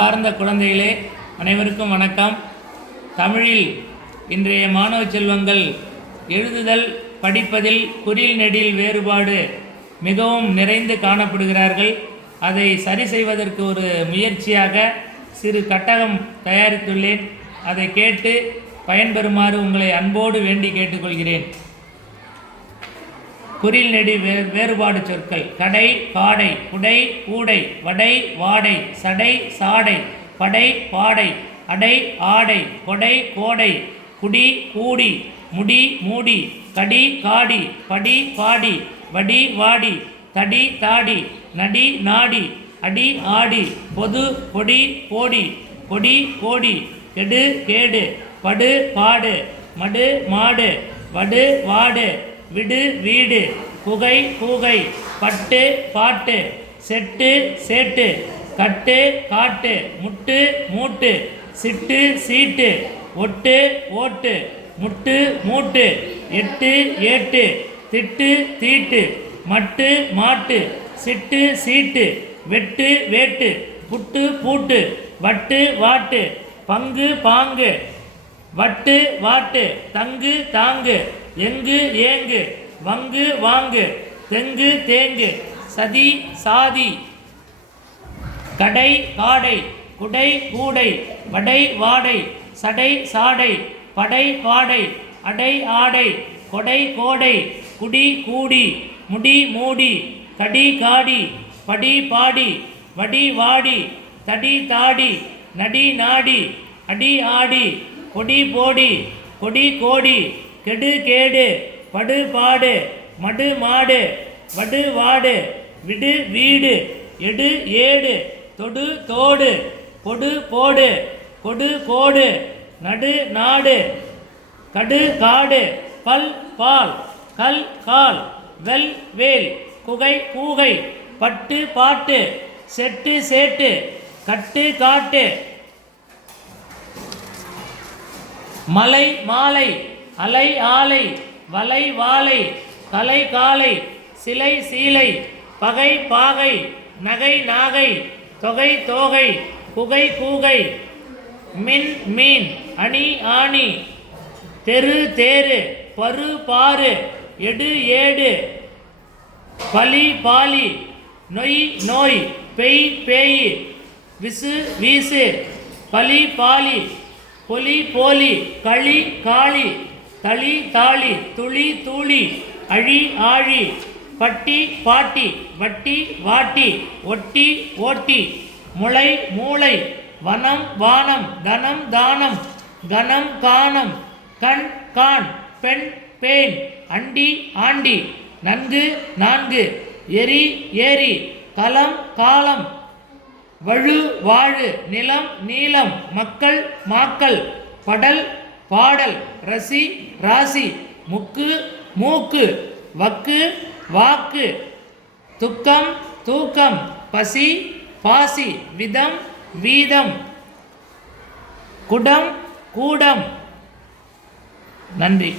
சார்ந்த குழந்தைகளே அனைவருக்கும் வணக்கம். தமிழில் இன்றைய மாணவ செல்வங்கள் எழுதுதல் படிப்பதில் குறில் நெடில் வேறுபாடு மிகவும் நிறைந்து காணப்படுகிறார்கள். அதை சரி செய்வதற்கு ஒரு முயற்சியாக சிறு கட்டகம் தயாரித்துள்ளேன். அதை கேட்டு பயன்பெறுமாறு உங்களை அன்போடு வேண்டி கேட்டுக்கொள்கிறேன். குறில் நெடி வேறுபாடு சொற்கள்: கடை, காடை, குடை, கூடை, வடை, வாடை, சடை, சாடை, படை, பாடை, அடை, ஆடை, கொடை, கோடை, குடி, கூடி, முடி, மூடி, கடி, காடி, படி, பாடி, வடி, வாடி, தடி, தாடி, நடி, நாடி, அடி, ஆடி, பொது, பொடி, போடி, கொடி, கோடி, கெடு, கேடு, படு, பாடு, மடு, மாடு, வடு, வாடு, விடு, வீடு, புகை, கூகை, பட்டு, பாட்டு, செட்டு, சேட்டு, கட்டு, காட்டு, முட்டு, மூட்டு, சிட்டு, சீட்டு, ஒட்டு, ஓட்டு, முட்டு, மூட்டு, எட்டு, ஏட்டு, திட்டு, தீட்டு, மட்டு, மாட்டு, சிட்டு, சீட்டு, வெட்டு, வேட்டு, புட்டு, பூட்டு, வட்டு, வாட்டு, பங்கு, பாங்கு, வட்டு, வாட்டு, தங்கு, தாங்கு, எங்கு, ஏங்கு, வங்கு, வாங்கு, தெங்கு, தேங்கு, சதி, சாதி, கடை, காடை, குடை, கூடை, வடை, வாடை, சடை, சாடை, படை, பாடை, அடை, ஆடை, கொடை, கோடை, குடி, கூடி, முடி, மூடி, கடி, காடி, படி, பாடி, வடி, வாடி, தடி, தாடி, நடி, நாடி, அடி, ஆடி, கொடி, போடி, கொடி, கோடி, கெடு, கேடு, படு, பாடு, மடு, மாடு, வடு, வாடு, விடு, வீடு, எடு, ஏடு, தொடு, தோடு, பொடு, போடு, கொடு, கோடு, நடு, நாடு, கடு, காடு, பல், பால், கல், கால், வெல், வேல், குகை, கூகை, பட்டு, பாட்டு, செட்டு, சேட்டு, கட்டு, காட்டு, மலை, மாலை, அலை, ஆலை, வலை, வாலை, கலை, காலை, சிலை, சீலை, பகை, பாகை, நகை, நாகை, தொகை, தோகை, புகை, கூகை, மின், மீன், அணி, ஆணி, தெரு, தேரு, பரு, பாரு, எடு, ஏடு, பலி, பாலி, நொய், நோய், பெய், பேய், விசு, வீசு, பலி, பாலி, பொலி, போலி, களி, காளி, தளி, தாளி, துளி, தூளி, அழி, ஆழி, பட்டி, பாட்டி, வட்டி, வாட்டி, ஒட்டி, ஓட்டி, முளை, மூளை, வனம், வானம், தனம், தானம், கனம், கானம், கண், கான், பெண், பேன், அண்டி, ஆண்டி, நன்கு, நான்கு, எரி, ஏரி, களம், காலம், வழு, வாழு, நிலம், நீளம், மக்கள், மாக்கள், படல், பாடல், ரசி, ராசி, முக்கு, மூக்கு, வக்கு, வாக்கு, துக்கம், தூக்கம், பசி, பாசி, விதம், வீதம், குடம், கூடம். நன்றி.